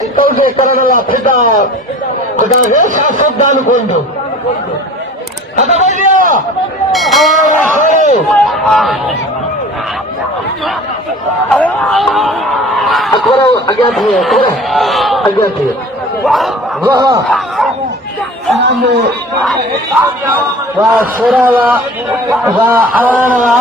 ఇంతవరకు కన్నడలో పెద్ద శాశ్వత అనుకోండు అర్థమైందా अकबर अज्ञात है अज्ञात है वह सोरावा वह अरानवा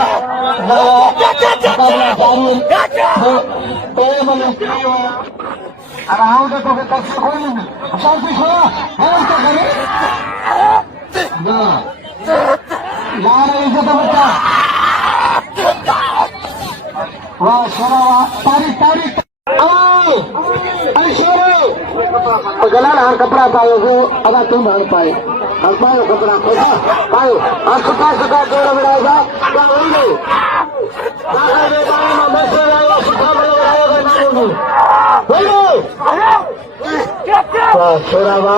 अराउंड तो तक से कोई नहीं सब कुछ हो हम तो करें यार इज्जत बच्चा वाह सोरावा तारीख तारीख अरे शेरो गलाल हर कपड़ा पायो हो अदा तुम हर पाए कपड़ा खोजा पायो और सुखा सुखा जोड़ बनाएगा क्या होंगे सोरावा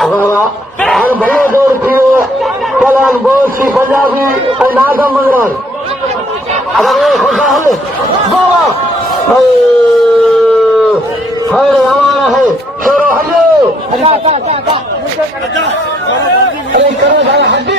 हर भले जोड़ थी कलान बोसी पंजाबी नागम मंगरान अरे खुशा है बाबा हर हमारा है शेरो हल्लो अरे करो भाई हड्डी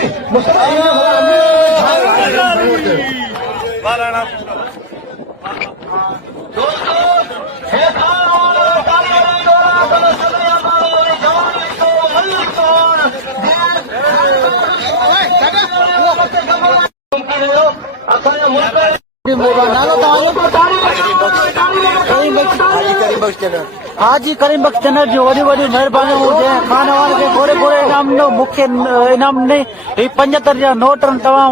हाजी करीम बख्श चैनल जो वॾी वॾी महिरबानी हुजे खाने वाले खे गोरे गोरे इनाम ॾिनो मूंखे इनाम ॾे ही 75 जा नोट तव्हां